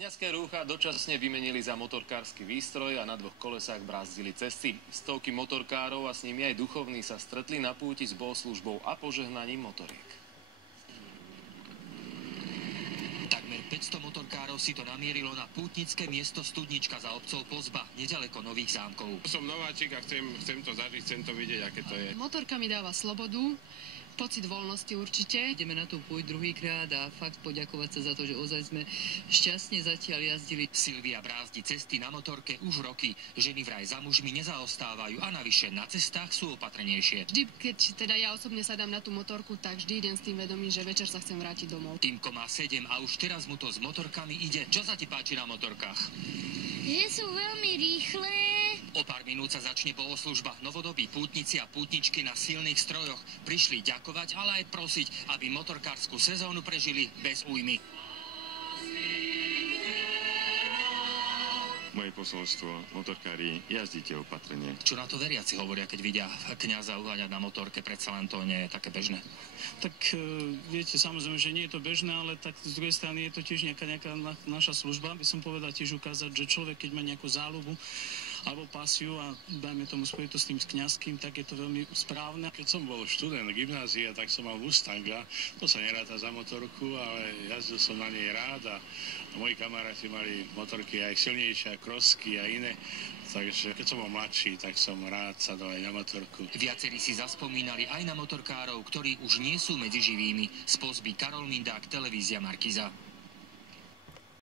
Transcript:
Kňazské rúcha dočasne vymenili za motorkársky výstroj a na 2 kolesách brázdili cesty. Stovky motorkárov a s nimi aj duchovní sa stretli na púti s bohoslužbou a požehnaním motoriek. Takmer 500 motorkárov si to namierilo na pútnické miesto Studnička za obcov Pozba, nedaleko Nových Zámkov. Som nováčik a chcem to zažiť, chcem to vidieť, aké to je. Motorka mi dáva slobodu, pocit voľnosti určite. Ideme na tú púť druhýkrát a fakt poďakovať sa za to, že ozaj sme šťastne zatiaľ jazdili. Silvia brázdi cesty na motorke už roky. Ženy vraj za mužmi nezaostávajú a navyše na cestách sú opatrnejšie. Vždy, keď teda ja osobne sadám na tú motorku, tak vždy idem s tým vedomím, že večer sa chcem vrátiť domov. Týmko má 7 a už teraz mu to s motorkami ide. Čo sa ti páči na motorkách? Že sú veľmi rýchle. O pár minút sa začne bohoslužba. Novodobí pútnici a pútničky na silných strojoch prišli ďakovať, ale aj prosiť, aby motorkársku sezónu prežili bez újmy. Moje posolstvo, motorkári, jazdite opatrne. Čo na to veriaci hovoria, keď vidia kňaza uháňať na motorke? Predsa len to nie je také bežné. Tak viete, samozrejme, že nie je to bežné, ale tak z druhej strany je to tiež nejaká naša služba. By som povedal tiež ukázať, že človek, keď má nejakú záľubu alebo pasiu a dajme tomu spojiť to s tým kňazským, tak je to veľmi správne. Keď som bol študent gymnázia, tak som mal Mustanga. To sa neráta za motorku, ale jazdil som na nej rád a moji kamaráti mali motorky aj silnejšie, krosky a iné. Takže keď som bol mladší, tak som rád sadol aj na motorku. Viacerí si zaspomínali aj na motorkárov, ktorí už nie sú medzi živými. Z Pozby Karol Mindák, televízia Markiza.